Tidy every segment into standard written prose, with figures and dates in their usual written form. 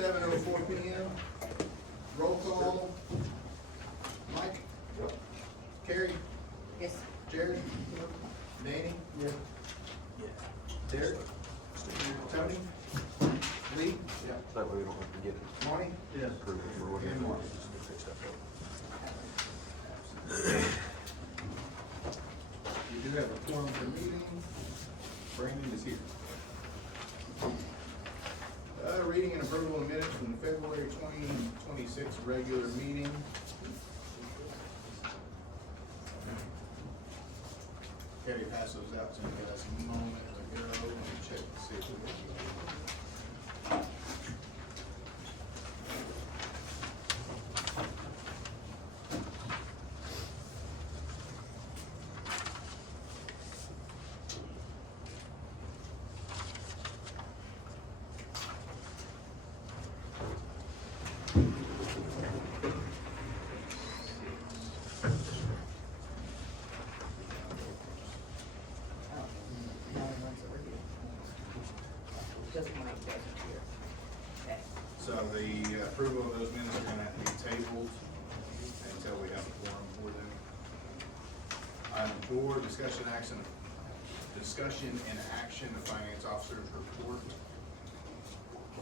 7:04 p.m. Roll call. Mike? Carrie? Yes. Jared? Danny? Yeah. Derek? Tony? Lee? Yeah, that way we don't have to get it. Monty? Yes. Approved or whatever. And Mark. Just to fix that up. We do have a quorum for meeting. Brandon is here. Reading and approval of minutes from the February 2026 regular meeting. Carrie passed those out to you guys a moment ago. Let me check to see if we Just Mike doesn't here. Okay. So the approval of those minutes are gonna have to be tabled until we have a quorum for them. Item 4, discussion and action of finance officer's report.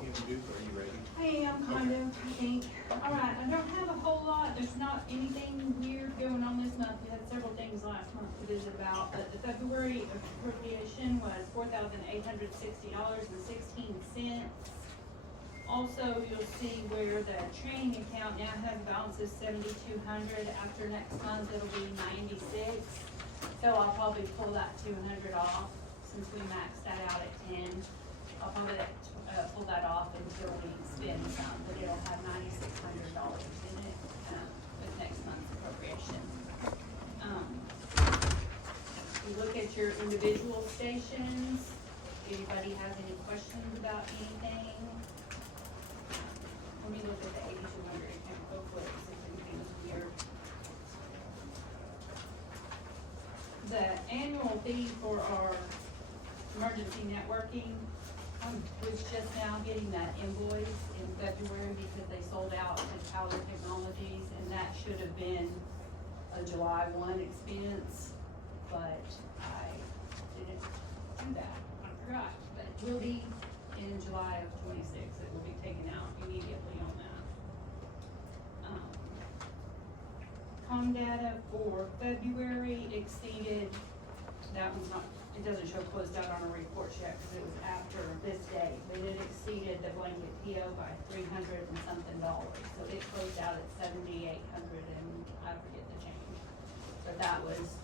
Kim Duke, are you ready? I am kind of, I think. All right, I don't have a whole lot. There's not anything weird going on this month. We had several things last month to visit about, but the February appropriation was $4,860.16. Also, you'll see where the training account now has a balance of $7,200. After next month, it'll be $96. So I'll probably pull that $200 off since we maxed that out at 10. I'll probably pull that off until we spend some, but it'll have $9,600 in it, with next month's appropriation. If you look at your individual stations, anybody has any questions about anything? Let me look at the 8,200 account real quick, see if anything's weird. The annual fee for our emergency networking, was just now getting that invoice in February because they sold out at Power Technologies, and that should have been a July 1 expense, but I didn't do that, I forgot, but it will be in July of 26, it will be taken out immediately on that. Com data for February exceeded, that one's not, it doesn't show closed out on our reports yet because it was after this date, but it exceeded the blanket PO by $300 and something. So it closed out at $7,800 and I forget the change. So that was,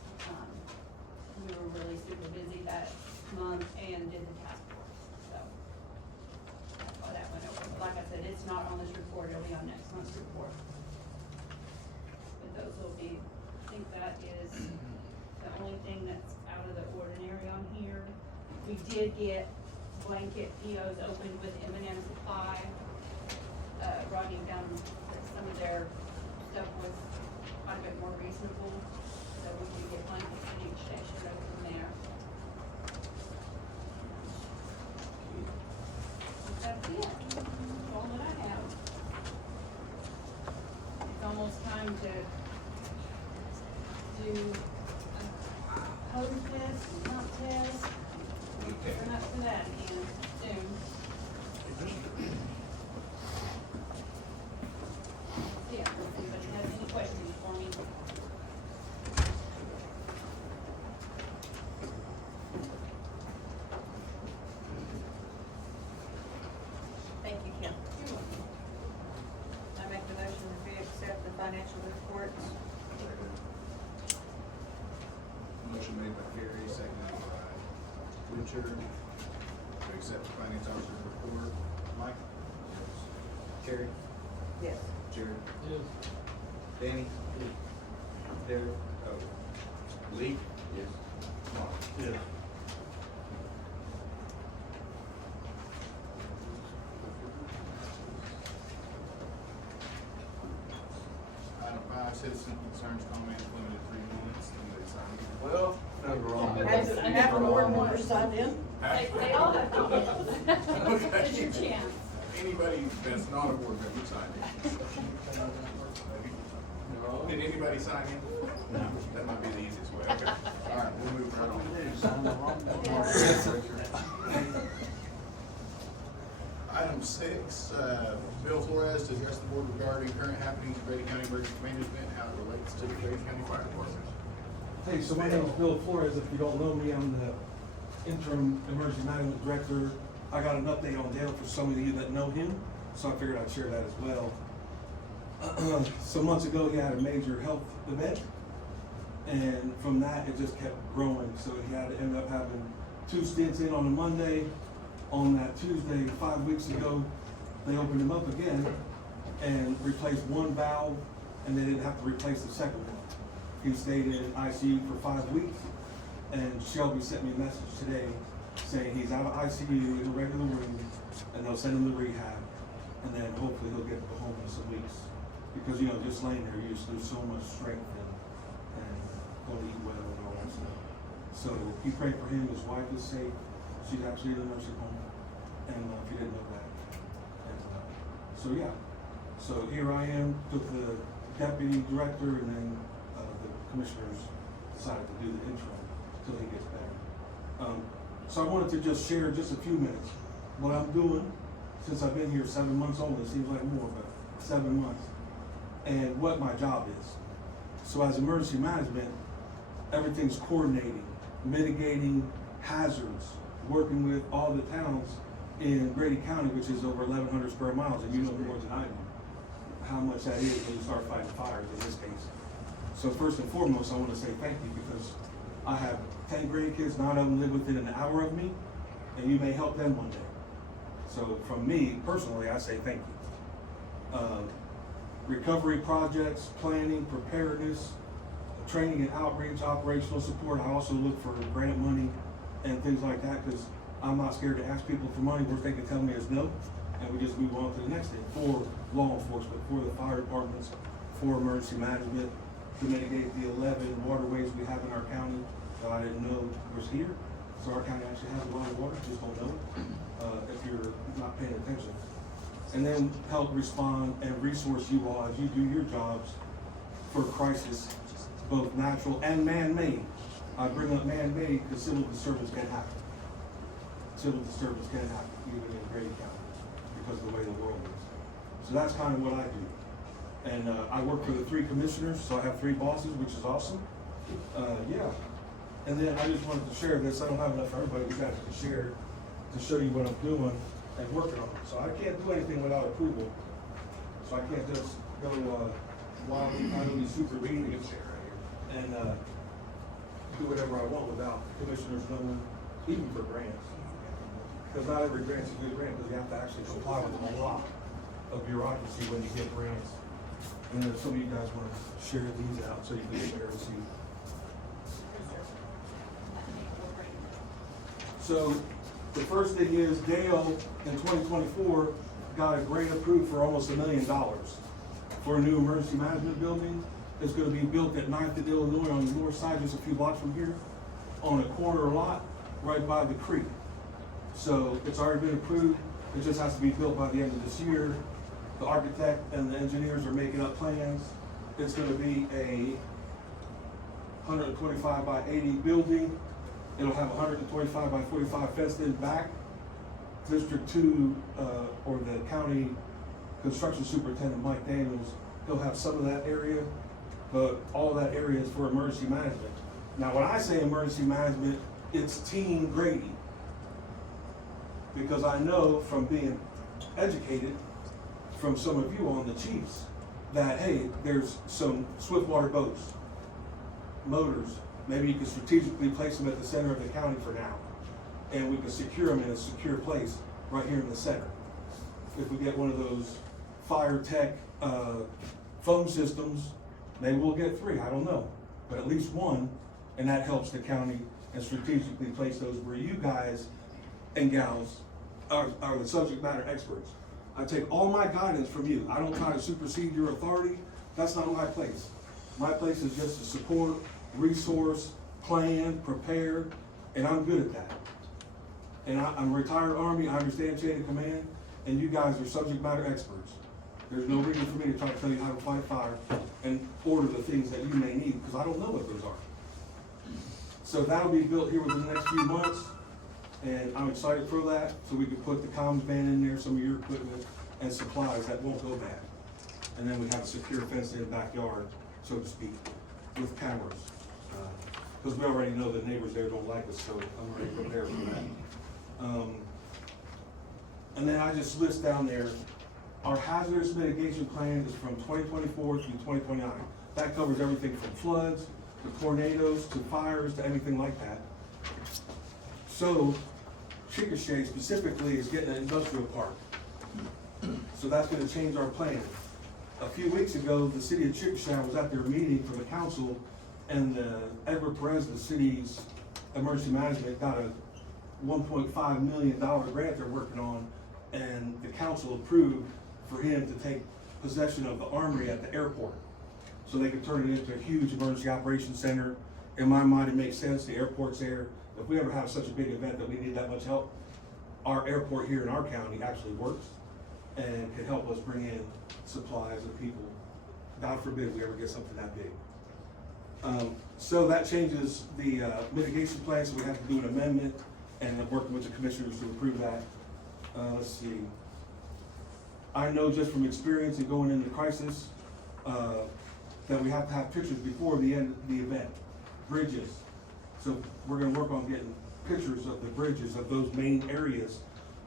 we were really super busy that month and did the task force, so that's why that went over. But like I said, it's not on this report, it'll be on next month's report. But those will be, I think that is the only thing that's out of the ordinary on here. We did get blanket POs opened with M&M Supply. Rodney found that some of their stuff was quite a bit more reasonable, so we can get blankets in each station open there. That's it, that's all that I have. It's almost time to do hose test, pump test, we're not for that again soon. Yeah, if anybody has any questions for me. Thank you, Kim. I make the motion that we accept the financial reports. Motion made by Carrie, seconded by Richard, to accept the finance officer's report. Mike? Carrie? Yes. Jared? Yes. Danny? Derek? Oh. Lee? Yes. Mark? Yeah. Item 5, citizen concerns, comments, limited 3 minutes. Anybody sign it? Well, never wrong. Have a board member signed in? They all have comments. It's your chance. Anybody that's not a board member sign in? Did anybody sign in? No. That might be the easiest way, okay. All right, we'll move right on. Item 6, Bill Flores to address the board regarding current happenings in Grady County Emergency Management, how it relates to the Grady County Fire Department. Hey, so my name is Bill Flores. If you don't know me, I'm the interim emergency management director. I got an update on Dale for some of you that know him, so I figured I'd share that as well. Some months ago, he had a major health event, and from that, it just kept growing. So he had to end up having 2 stints in on a Monday. On that Tuesday, 5 weeks ago, they opened him up again and replaced one valve, and they didn't have to replace the second one. He stayed in ICU for 5 weeks, and Shelby sent me a message today saying he's out of ICU in a regular room, and they'll send him to rehab, and then hopefully he'll get to go home in some weeks. Because, you know, just laying there, you just lose so much strength and don't eat well and all that stuff. So he prayed for him. His wife is safe. She's actually in a nursing home, and if you didn't know that. And so yeah, so here I am with the deputy director, and then the commissioners decided to do the interim until he gets better. So I wanted to just share just a few minutes what I'm doing since I've been here 7 months only. It seems like more, but 7 months, and what my job is. So as emergency management, everything's coordinating, mitigating hazards, working with all the towns in Grady County, which is over 1,100 square miles, and you know more than I do how much that is when you start fighting fires in this case. So first and foremost, I want to say thank you, because I have 10 grandkids, 9 of them live within an hour of me, and you may help them one day. So from me, personally, I say thank you. Recovery projects, planning, preparedness, training and outreach, operational support. I also look for grant money and things like that, because I'm not scared to ask people for money. Worst they can tell me is no, and we just move on to the next thing. For law enforcement, for the fire departments, for emergency management, to mitigate the 11 waterways we have in our county that I didn't know was here. So our county actually has a lot of water, just don't know it if you're not paying attention. And then help respond and resource you all as you do your jobs for crisis, both natural and man-made. I bring up man-made because civil disturbance can happen. Civil disturbance can happen, even in Grady County, because of the way the world is. So that's kind of what I do. And I work for the 3 commissioners, so I have 3 bosses, which is awesome. Yeah. And then I just wanted to share this. I don't have enough for everybody. You guys can share to show you what I'm doing and working on. So I can't do anything without approval. So I can't just go wildly, I don't be super reading and do whatever I want without commissioners knowing, even for grants. Because not every grant's a good grant, because you have to actually comply with a lot of bureaucracy when you get grants. And then if some of you guys want to share these out so you can share and see. So the first thing is Dale in 2024 got a grant approved for almost $1 million for a new emergency management building. It's going to be built at 9th and Illinois on the north side, just a few blocks from here, on a corner lot right by the creek. So it's already been approved. It just has to be built by the end of this year. The architect and the engineers are making up plans. It's going to be a 125 by 80 building. It'll have 125 by 45 fenced in back. District 2, or the county construction superintendent, Mike Daniels, he'll have some of that area, but all that area is for emergency management. Now, when I say emergency management, it's Team Grady. Because I know from being educated from some of you on the chiefs that, hey, there's some swiftwater boats, motors. Maybe you can strategically place them at the center of the county for now, and we can secure them in a secure place right here in the center. If we get one of those fire tech phone systems, maybe we'll get 3, I don't know, but at least 1, and that helps the county and strategically place those where you guys and gals are the subject matter experts. I take all my guidance from you. I don't try to supersede your authority. That's not my place. My place is just to support, resource, plan, prepare, and I'm good at that. And I'm a retired Army. I understand chain of command, and you guys are subject matter experts. There's no reason for me to try to tell you how to fight fire and order the things that you may need, because I don't know what those are. So that'll be built here within the next few months, and I'm excited for that, so we can put the comms van in there, some of your equipment, and supplies that won't go bad. And then we have a secure fenced-in backyard, so to speak, with cameras. Because we already know the neighbors there don't like us, so I'm already prepared for that. And then I just list down there, our hazardous mitigation plan is from 2024 through 2029. That covers everything from floods, to tornadoes, to fires, to anything like that. So, Chickasha specifically is getting an industrial park. So that's gonna change our plan. A few weeks ago, the city of Chickasha was at their meeting for the council, and Edward Perez, the city's emergency management, got a $1.5 million grant they're working on, and the council approved for him to take possession of the armory at the airport. So they could turn it into a huge emergency operations center. In my mind, it makes sense, the airport's there. If we ever have such a big event that we need that much help, our airport here in our county actually works and can help us bring in supplies and people. God forbid we ever get something that big. So that changes the mitigation plan, so we have to do an amendment, and I'm working with the commissioners to approve that. Let's see. I know just from experience in going into crisis, that we have to have pictures before the end of the event. Bridges. So we're gonna work on getting pictures of the bridges of those main areas,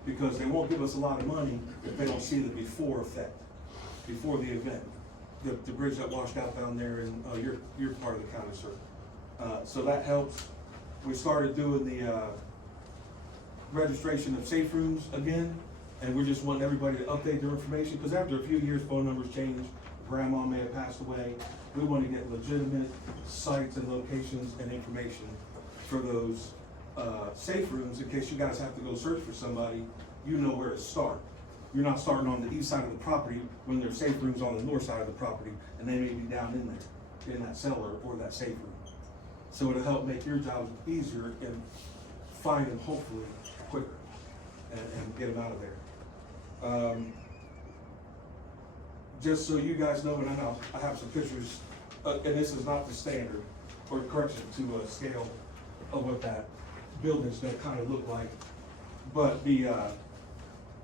because they won't give us a lot of money if they don't see the before effect, before the event. The bridge that washed out down there in, your part of the county, sir. So that helps. We started doing the, registration of safe rooms again, and we're just wanting everybody to update their information, because after a few years, phone numbers change, grandma may have passed away. We want to get legitimate sites and locations and information for those, safe rooms, in case you guys have to go search for somebody, you know where to start. You're not starting on the east side of the property when there's safe rooms on the north side of the property, and they may be down in there, in that cellar or that safe room. So it'll help make your job easier and find them hopefully quicker and get them out of there. Just so you guys know, and I know I have some pictures, and this is not the standard or correction to a scale of what that building's gonna kind of look like. But the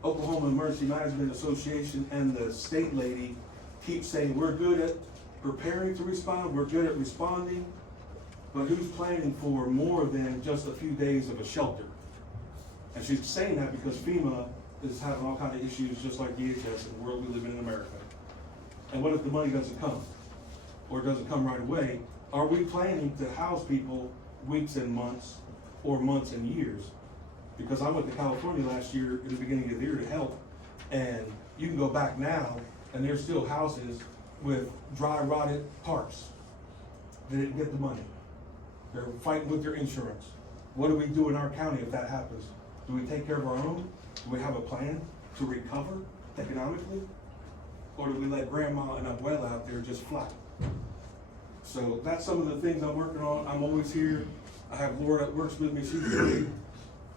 Oklahoma Emergency Management Association and the state lady keep saying, we're good at preparing to respond, we're good at responding, but who's planning for more than just a few days of a shelter? And she's saying that because FEMA is having all kinds of issues, just like DHS in the world we live in America. And what if the money doesn't come? Or it doesn't come right away? Are we planning to house people weeks and months, or months and years? Because I went to California last year, in the beginning of the year, to help, and you can go back now, and there's still houses with dry rotted parts. They didn't get the money. They're fighting with their insurance. What do we do in our county if that happens? Do we take care of our own? Do we have a plan to recover economically? Or do we let grandma and abuela out there just fly? So that's some of the things I'm working on. I'm always here. I have Laura that works with me, she's great.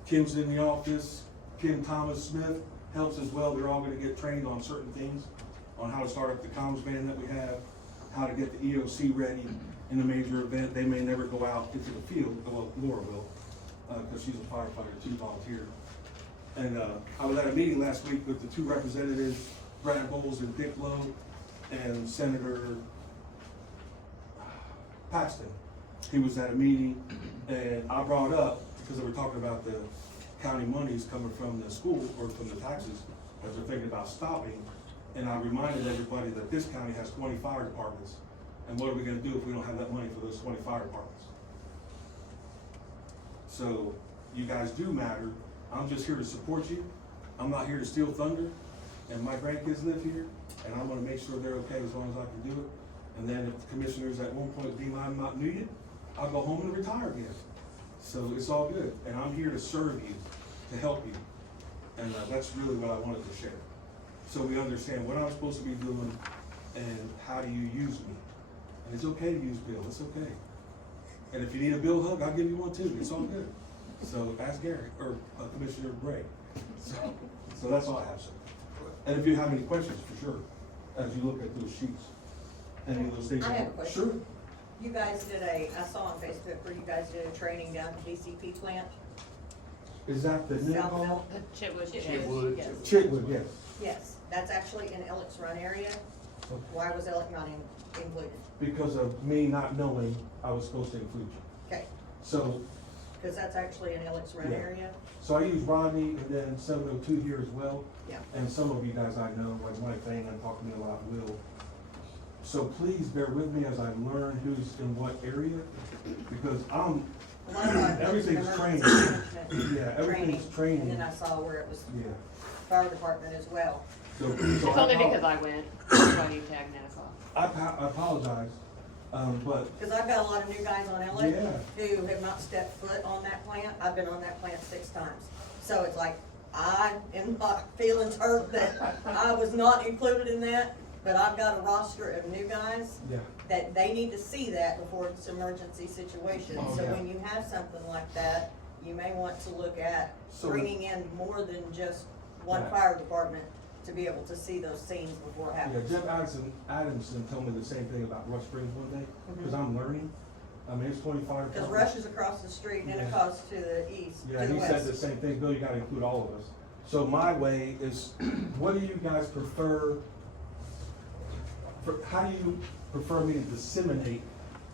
Kim's in the office. Kim Thomas Smith helps as well. They're all gonna get trained on certain things, on how to start up the comms van that we have, how to get the EOC ready in a major event. They may never go out into the field, well, Laura will, because she's a firefighter, she's volunteer. And I was at a meeting last week with the two representatives, Brad Bowles and Dick Lowe, and Senator Paxton. He was at a meeting, and I brought up, because they were talking about the county monies coming from the school or from the taxes, as they're thinking about stopping. And I reminded everybody that this county has 20 fire departments. And what are we gonna do if we don't have that money for those 20 fire departments? So you guys do matter. I'm just here to support you. I'm not here to steal thunder. And my grandkids live here, and I wanna make sure they're okay as long as I can do it. And then if the commissioners at one point deem I'm not needed, I'll go home and retire again. So it's all good, and I'm here to serve you, to help you. And that's really what I wanted to share. So we understand what I'm supposed to be doing and how do you use me. And it's okay to use Bill, it's okay. And if you need a Bill hug, I'll give you one too, it's all good. So ask Gary, or Commissioner Gray. So that's all I have, sir. And if you have any questions, for sure, as you look at those sheets, any of those things. I have a question. Sure. You guys did I saw on Facebook where you guys did a training down at the DCP plant. Is that the new Southville. call? Chitwood. Chitwood. Yes. Chitwood, yes. Yes, that's actually in Ellick's Run area. Okay. Why was Ellick not included? Because of me not knowing I was supposed to include you. Okay, So, because that's actually in Ellick's Run Yeah. area. so I use Rodney and then 702 here as well. Yeah. And some of you guys I know, like Mike Thane, and talk to me a lot, Will. So please bear with me as I learn who's in what area, because A lot of times it's everything's emergency training. management Yeah, everything's training. And then I saw where it was Yeah. fire department as well. So It's I only apo- because I went, that's why you tagged Nassau. I apologize, but Because I've got a lot of new guys on Ellick Yeah. who have not stepped foot on that plant. I've been on that plant 6 times. So it's like, I am not feelings hurt that I was not included in that, but I've got a roster of new guys yeah, that they need to see that before it's an emergency situation. Oh, So yeah. when you have something like that, you may want to look at So- bringing in more than just one Yeah. fire department to be able to see those scenes before it yeah. happens. Jeff Adamson told me the same thing about Rush Springs one day, because I'm learning. I mean, it's 25. Because Rush is across the street and Yeah. across to the east, Yeah, to the he said the west. same thing, Bill, you gotta include all of us. So my way is, what do you guys prefer? How do you prefer me to disseminate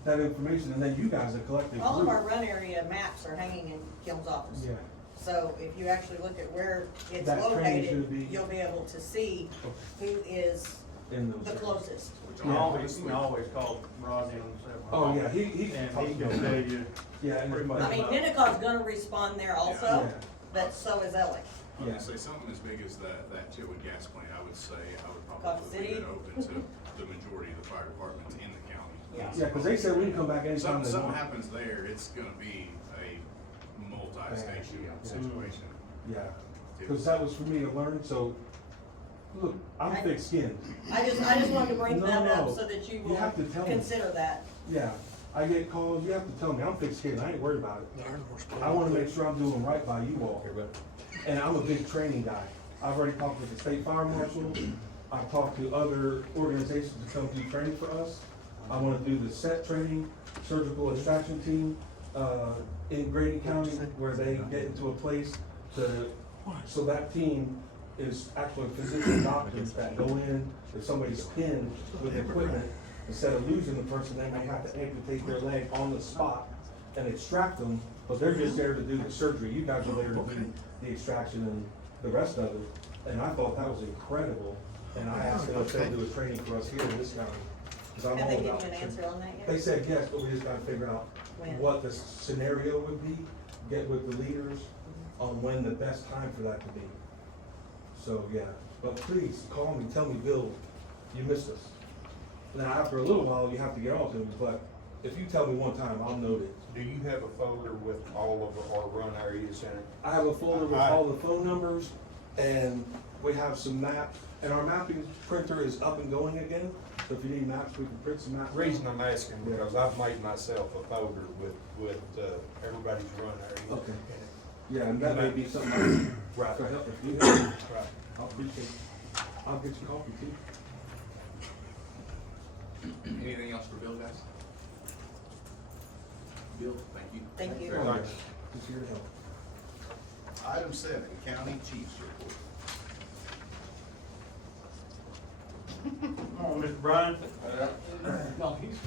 that information, and then you guys, a collective All of our group? run area maps are hanging in Kim's office. Yeah, So if you actually look at where it's That training located, should be- you'll be able to see who is in those. the closest. Which You Yeah. can always call Rodney on the cell Oh, phone. yeah, he And talks he can about tell that. you Yeah, and pretty much. I mean, about- Minneca's gonna respond there also, Yeah. but so is Ellick. I was Yeah. gonna say, something as big as that Chitwood gas plant, I would say, I would Cobb probably leave City? it open to the majority of the fire departments in the county. Yeah. Yeah, because they said we can come back anytime Something, they something want. happens there, it's gonna be a multi-station Yeah. situation. Yeah, because that was for me to learn, so, look, I'm I- thick-skinned. I just wanted to bring No, that up no. so that you You will have to tell me. consider that. Yeah, I get calls, you have to tell me, I'm thick-skinned, I ain't worried about it. I wanna make sure I'm doing right by you all. And I'm a big training guy. I've already talked with the state fire marshal, I've talked to other organizations to come do training for us. I wanna do the SET training, surgical extraction team, in Grady County, where they get into a place to, so that team is actually physician doctors that go in, if somebody's pinned with equipment, instead of losing the person, they may have to amputate their leg on the spot and extract them, but they're just there to do the surgery. You guys are there to do the extraction and the rest of it. And I thought that was incredible, and I asked them if they'll do a training for us here in this county. 'Cause I'm Have all they given about you an training. answer on that yet? They said yes, but we just gotta figure out When? what the scenario would be, get with the leaders on when the best time for that to be. So, yeah, but please, call me, tell me, Bill, you missed us. Now, after a little while, you have to get off to me, but if you tell me one time, I'll note it. Do you have a folder with all of our run areas in it? I have a folder with all the phone numbers, and we have some maps, and our mapping printer is up and going again, so if you need maps, we can print some maps. The reason I'm asking, because I've made myself a folder with everybody's run area. Okay. Yeah, and that may be something I can Right. to help if you have it. Right. I'll appreciate it. I'll get you coffee too. Anything else for Bill, guys? Bill, thank you. Thank you. Very much. Just here to help. Item 7, County Chiefs Report. Come on, Mr. Brian. No, he's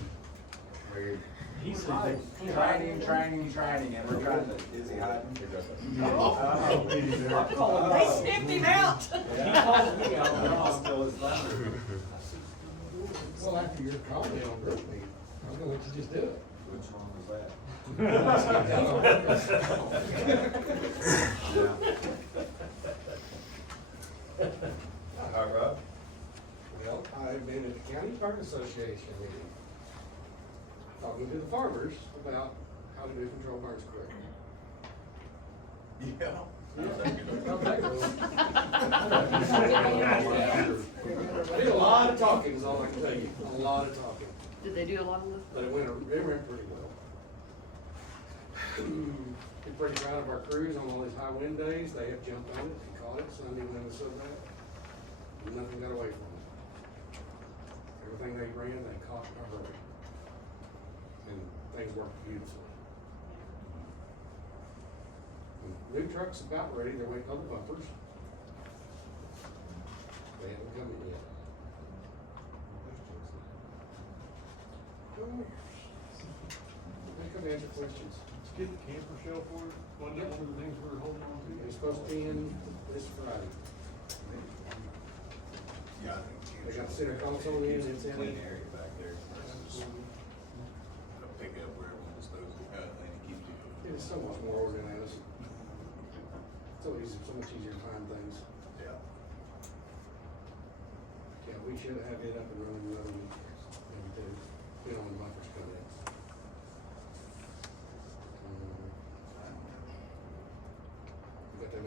training, and we're trying to, is he hiding? They sniffed him out. He calls me out, and I'll steal his thunder. Well, after your comment on group meeting, I was gonna let you just do it. What's wrong with that? Hi, Rob. Well, I've been at the County Park Association meeting, talking to the farmers about how to do control burns correctly. Yeah. How's that going? I did a lot of talking, is all I can tell you, a lot of talking, Did they do a lot of this? but it went pretty well. Been pretty proud of our crews on all these high wind days, they have jumped on it and caught it, Sunday when it was so bad. nothing got away from them. Everything they ran, they caught in a hurry. And things worked beautifully. New truck's about ready, they're waiting on the bumpers. They haven't come in yet. Come answer questions. Let's get the camper shell for it. Wasn't that one of the things we were holding on to? They're supposed to be in this Friday. Yeah, I think. They got the center console in, it's in. Clean area back there versus a pickup where everyone just throws the cut and then keeps it. It's so much more organized. So easy, so much easier to find things. Yeah. Yeah, we should have it up and running another week, maybe two, depending on the bumpers come in. We got that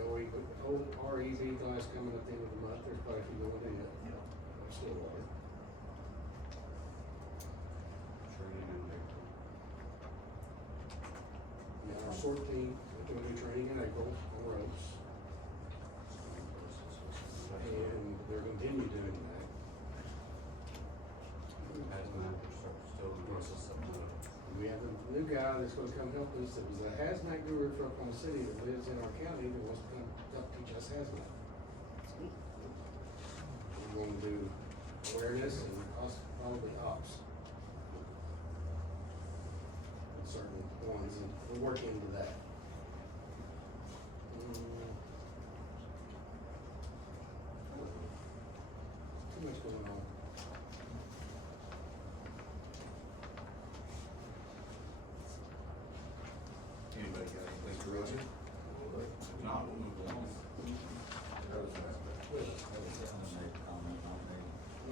old REV glass coming at the end of the month, there's quite a few going in it. Still water. Yeah, our sort team, they're doing new training in April on roads. And they're continue doing that. We have a new guy that's gonna come help us, that was a hazmat guru from Oklahoma City that lives in our county that wants to come help teach us hazmat. We're going to do awareness and probably ops. On certain ones, and we're working into that. Too much going on. Anybody got anything for Roger? If not, we'll move along.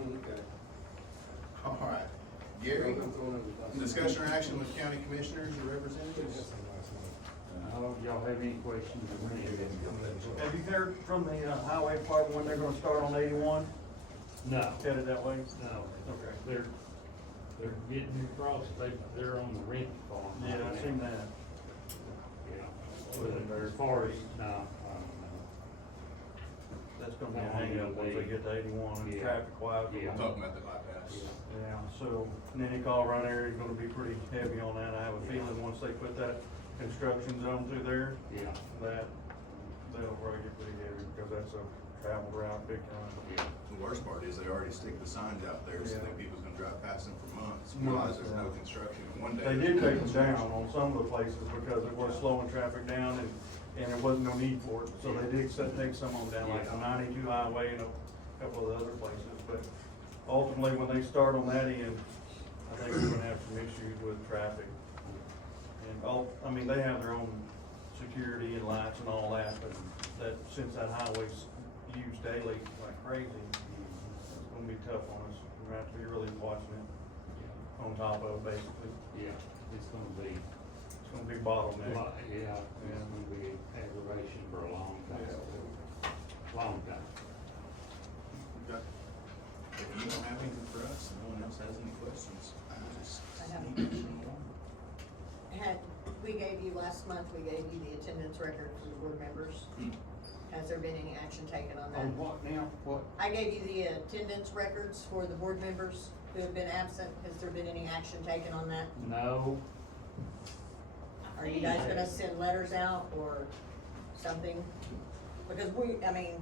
Okay. All right. Gary, I'm throwing under the bus. discussion or action with county commissioners or representatives? Y'all have any questions? Have you heard from the highway department when they're gonna start on 81? No, Headed that way? no, Okay. they're getting across, they're on the rent farm. Yeah, I've seen that. Yeah, but as far as, no, That's gonna be a hang up once they get to 81 Yeah. traffic wise. Yeah. Talking about the bypass. Yeah, so Nenny Run area is gonna be pretty heavy on that. I have a feeling once they put that construction zone through there, yeah, that they'll probably get pretty heavy because that's a travel route big time. yeah. The worst part is they already stick the signs out there, so Yeah. that people's gonna drive past them for months, Months, realize there's no yeah. construction, and one day. They there's did no take them down construction. on some of the places because it was slowing traffic down and there wasn't no need for it. So they did take some of them down, like the 92 highway and a couple of the other places. But ultimately, when they start on that end, I think we're gonna have some issues with traffic. And I mean, they have their own security and lights and all that, but that, since that highway's used daily like crazy, it's gonna be tough on us. We're gonna have to be really watching it on top of, basically. Yeah, it's gonna be, It's gonna be bottleneck. yeah, it's gonna be aggravation for a long time, long time. Okay. If you don't have anything for us, and no one else has any questions, we'll just. I have a question. We gave you last month, we gave you the attendance record for the board members. Has there been any action taken on that? On what now, what? I gave you the attendance records for the board members who have been absent. Has there been any action taken on that? No, Are you guys gonna send letters out or something? Because I mean,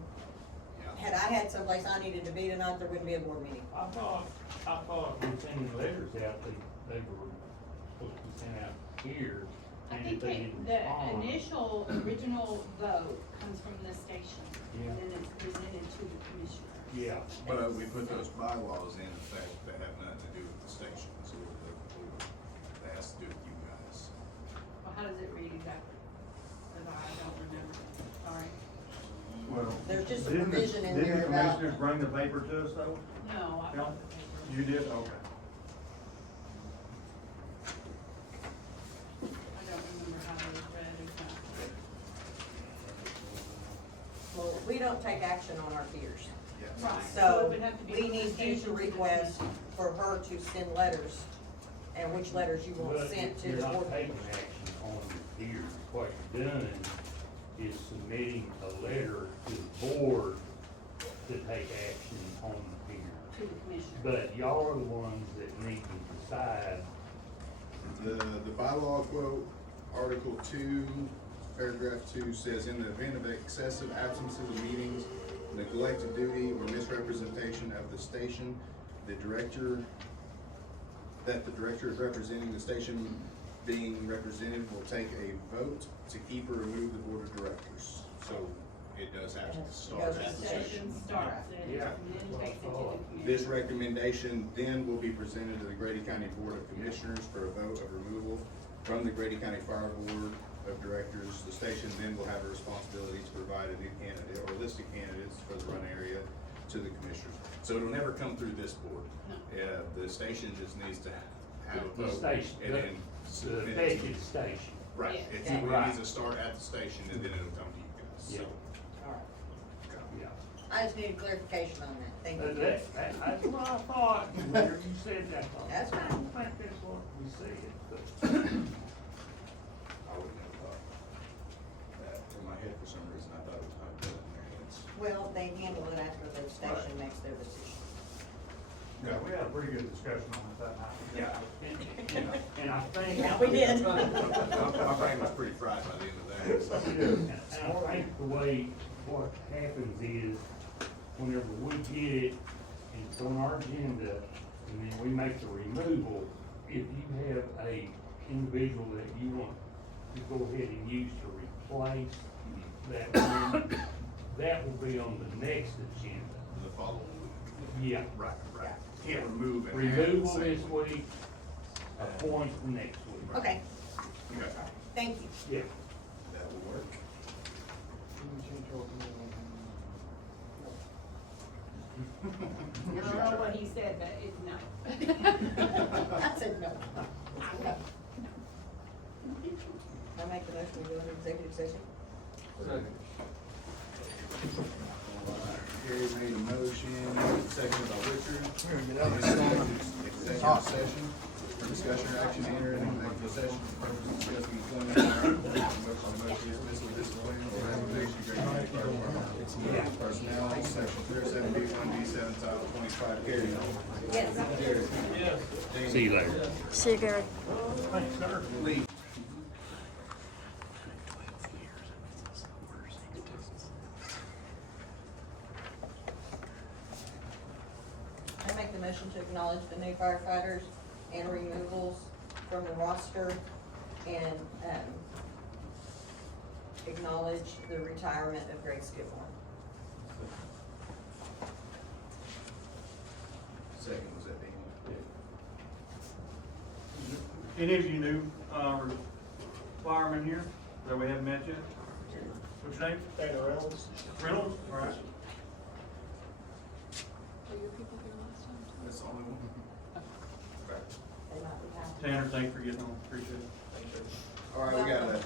had I had someplace I needed to be tonight, there wouldn't be a board meeting. I thought we were sending letters out, they were supposed to be sent out here, I and think if they didn't the respond. initial, original vote comes from the station, Yeah. and then it's presented to the commissioners. Yeah, But we put those bylaws in effect that have nothing to do with the station, so that has to do with you guys. Well, how does it read exactly? Cause I don't remember, sorry. Well, There's just a didn't the- provision in there about- Didn't the commissioners bring the paper to us though? No, I No? don't. the paper. You did, okay. I don't remember how it was read exactly. Well, we don't take action on our peers. Yes. Right. it So would have to be we from the need you station to the request commission. for her to send letters and which letters you want but sent to you're the not board taking members. action on it here, what you're doing is submitting a letter to the board to take action on here. To the commissioner. But y'all are the ones that need to decide. The bylaw quote, Article 2, paragraph 2 says, in the event of excessive absences of meetings, neglect of duty, or misrepresentation of the station, the director is representing the station being represented will take a vote to keep or remove the board of directors. So it does have to start Goes at to the Session station. starts it, Yeah. and then takes it to the commissioner. This recommendation then will be presented to the Grady County Board of Commissioners for a vote of removal from the Grady County Fire Board of Directors. The station then will have a responsibility to provide a new candidate or list of candidates for the run area to the commissioners. So it'll never come through this board. The station just needs to have a The vote. station, And then the submit it to- affected station. Right, Yeah. it Right. needs to start at the station and then it'll come to you guys, so. Yeah. All right. Okay. Yeah. I just needed clarification on that, thank you. That's what I thought, whenever you said that, I thought, That's I fine. don't think that's what we said, but. I wouldn't have thought that in my head for some reason. I thought it was not good in their hands. Well, they handle it after the station makes their decision. Yeah, we had a pretty good discussion on it that night. Yeah, and I think. Yeah, we did. My brain was pretty fried by the end of that, so. And I think the way, what happens is, whenever we get it, and it's on our agenda, and then we make the removal, if you have a individual that you want to go ahead and use to replace that one, that will be on the next agenda. The following week. Yeah. Right. Can't remove and add Removal the this same. week, appoint next week. Okay, Okay, thank you. Yeah. that will work. I don't know what he said, but it's no. I said no. I make the motion to go into executive session? Gary made a motion, seconded by Richard. Executive session for discussion or action to enter into executive session for purpose of discussing employment, motion dismissal, discipline, or resignation of Grady County Fire Department personnel, section 307B1B7, title 25, Gary. Yes. Gary. Yes. See you later. See you, Gary. Thanks, sir. Lee. I make the motion to acknowledge the new firefighters and removals from the roster and, acknowledge the retirement of Greg Skidmore. Second, was that Danny? Any of you new, firemen here that we haven't met yet? What's your name? Taylor Reynolds. Reynolds, all right. Were your people here last time? That's the only one. Okay. They might be happy. Tanner, thanks for getting on, appreciate it. All right, we got a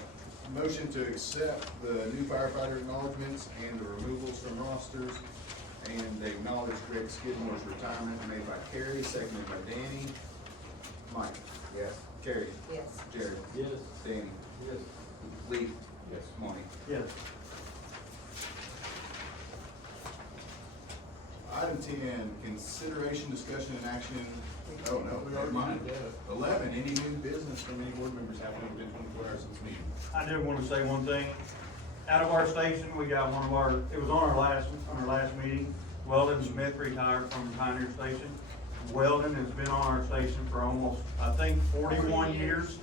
motion to accept the new firefighter acknowledgements and the removals from rosters and acknowledge Greg Skidmore's retirement made by Carrie, seconded by Danny. Mike? Yes. Carrie? Yes. Jared? Yes. Danny? Yes. Lee? Yes. Monty? Yes. Item 10, consideration, discussion, and action. Oh, no, never mind. 11, any new business from any board members happening within 24 hours since meeting? I do want to say one thing. Out of our station, we got one of our, it was on our last meeting, Weldon Smith retired from Pioneer Station. Weldon has been on our station for almost, I think, 41 years.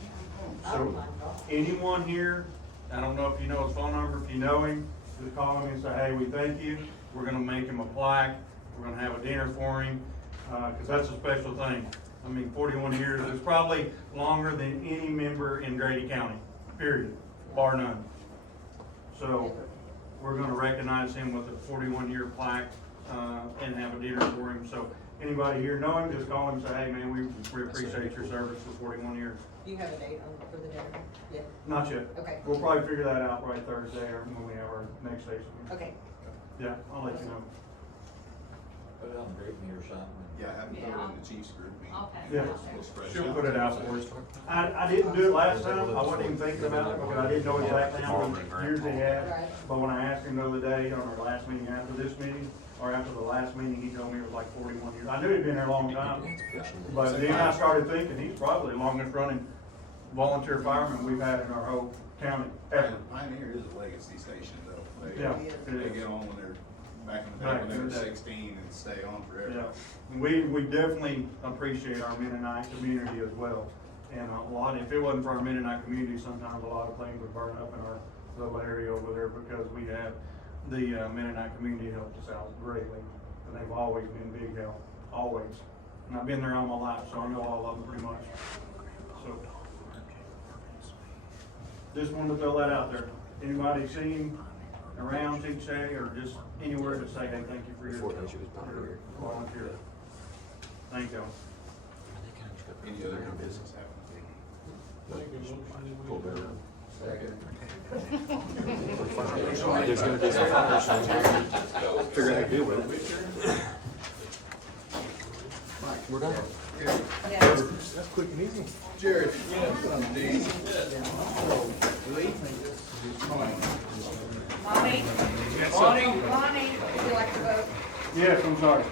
Oh, So my God. anyone here, I don't know if you know his phone number, if you know him, just call him and say, hey, we thank you. We're gonna make him a plaque. We're gonna have a dinner for him, cause that's a special thing. I mean, 41 years, it's probably longer than any member in Grady County, period, bar none. So, we're gonna recognize him with a 41-year plaque, and have a dinner for him. So, anybody here know him, just call him and say, hey, man, we appreciate your service for 41 years. Do you have a date for the dinner? Yeah, Not yet. okay, We'll probably figure that out right Thursday or when we have our next station. okay. Yeah, I'll let you know. Put it on the group meet or something. Yeah, have them throw it in the chief's group meeting. I'll pass Yeah. it out We'll there. spread She'll out. put it out for us. I didn't do it last time, I wasn't even thinking about it, because I didn't know exactly how many years they had. Right. But when I asked him the other day, on our last meeting after this meeting, or after the last meeting, he told me it was like 41 years. I knew he'd been there a long time, but then I started thinking, he's probably the longest running volunteer fireman we've had in our whole county, ever. Pioneer is a legacy station though. They- Yeah, They it is. get on when they're, back in the day Back when they in were the day. 16 and stay on forever. Yeah, we definitely appreciate our Mennonite community as well. And a lot, if it wasn't for our Mennonite community, sometimes a lot of things would burn up in our little area over there, because we have, the Mennonite community helped us out greatly. And they've always been big help, always. And I've been there all my life, so I know all of them pretty much. So, just wanted to throw that out there. Anybody see him around, say, or just anywhere to say, hey, thank you for your volunteer. Thank you. Any other new business happening? There's gonna be some fires. Figure out how to deal with it. We're done. Yeah. That's quick and easy. Jared. Dean. Lee. Lonnie? Lonnie? Would you like to vote? Yes, I'm sorry.